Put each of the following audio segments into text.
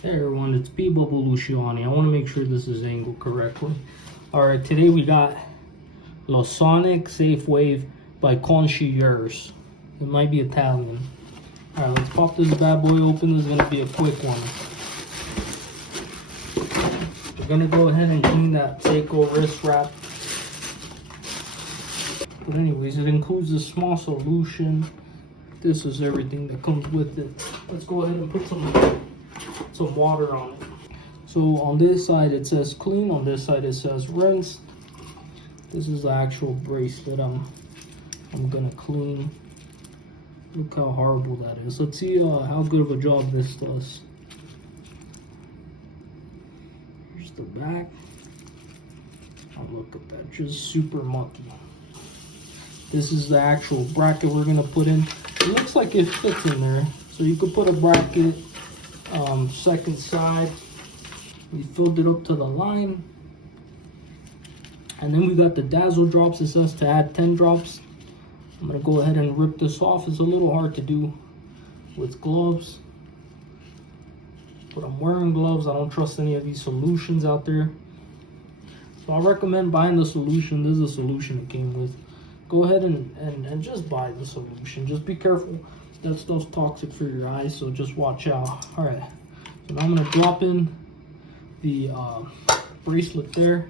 Hey everyone, it's B Bubble Luciani. I want to make sure this is angled correctly. Alright, today we got Losonic Safe Wave by Concierge. It might be Italian. Alright, let's pop this bad boy open. This is going to be a quick one. We're going to go ahead and clean that Seiko wrist wrap. But anyways, it includes a small solution. This is everything that comes with it. Let's go ahead and put some water on it. So on this side it says clean, on this side it says rinse. This is the actual bracelet I'm gonna clean. Look how horrible that is. Let's see how good of a job this does. Here's the back. Oh, look at that, just super mucky. This is the actual bracket we're gonna put in. It looks like it fits in there, so you could put a bracket second side. We filled it up to the line, and then we got the dazzle drops. It says to add 10 drops. I'm gonna go ahead and rip this off. It's a little hard to do with gloves, but I'm wearing gloves. I don't trust any of these solutions out there, so I recommend buying the solution. This is the solution it came with. Go ahead and just buy the solution. Just be careful. That stuff's toxic for your eyes, so just watch out. All right, so now I'm gonna drop in the bracelet there.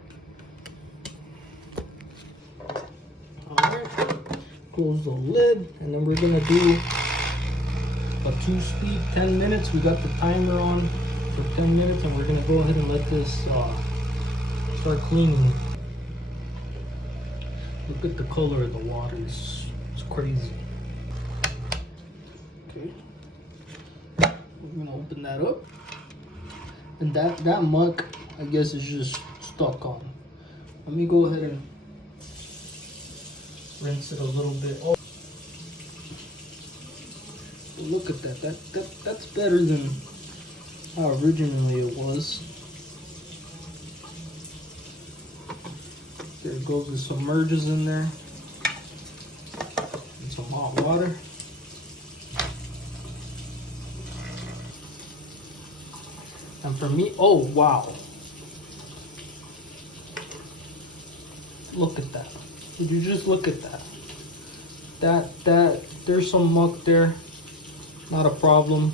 All right, close the lid, and then we're gonna do a 2-speed 10 minutes. We got the timer on for 10 minutes, and we're gonna go ahead and let this start cleaning. Look at the color of the water. It's crazy. Okay, we're gonna open that up, and that muck, I guess, is just stuck on. Let me go ahead and rinse it a little bit. Oh, look at that's better than how originally it was. There it goes. It submerges in there. And some hot water. And for me, oh wow. Look at that. Did you just look at that? That there's some muck there. Not a problem.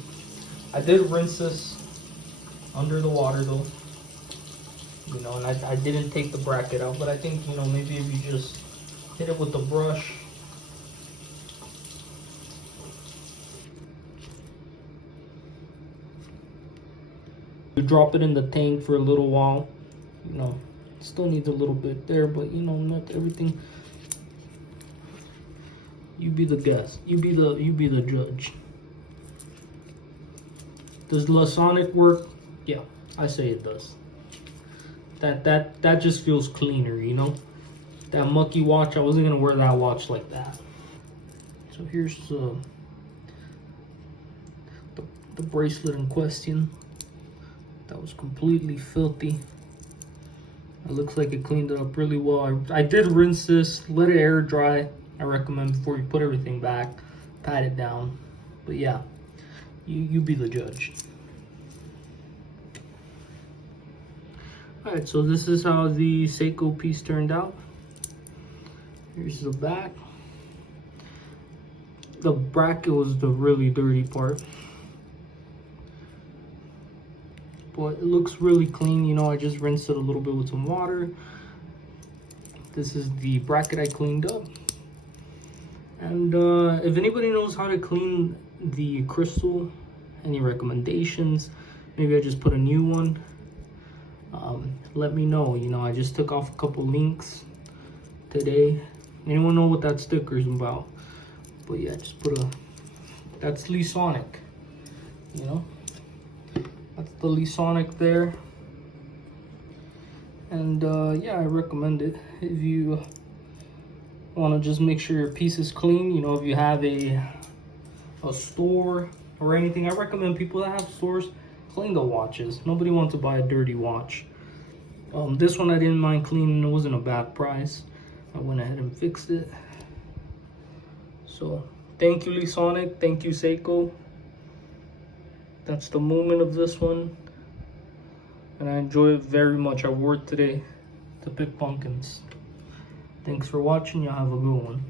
I did rinse this under the water though. You know, and I didn't take the bracket out, but I think, you know, maybe if you just hit it with the brush. You drop it in the tank for a little while. You know, still needs a little bit there, but you know, not everything. You be the guest. You be the judge. Does Losonic work? Yeah, I say it does. That just feels cleaner, you know. That mucky watch, I wasn't gonna wear that watch like that. So here's the bracelet in question. That was completely filthy. It looks like it cleaned it up really well. I did rinse this, let it air dry. I recommend before you put everything back, pat it down. But yeah, you be the judge. Alright, so this is how the Seiko piece turned out. Here's the back. The bracket was the really dirty part, but it looks really clean. You know, I just rinsed it a little bit with some water. This is the bracket I cleaned up. And if anybody knows how to clean the crystal, any recommendations, maybe I just put a new one, let me know. You know, I just took off a couple links today. Anyone know what that sticker is about? But yeah, just put that's Losonic, you know. That's the Losonic there. And yeah, I recommend it if you want to just make sure your piece is clean. You know, if you have a store or anything, I recommend people that have stores clean the watches. Nobody wants to buy a dirty watch. This one I didn't mind cleaning. It wasn't a bad price. I went ahead and fixed it. So thank you, Losonic. Thank you, Seiko. That's the moment of this one. and I enjoy it very much. I wore it today to pick pumpkins. Thanks for watching. Y'all have a good one.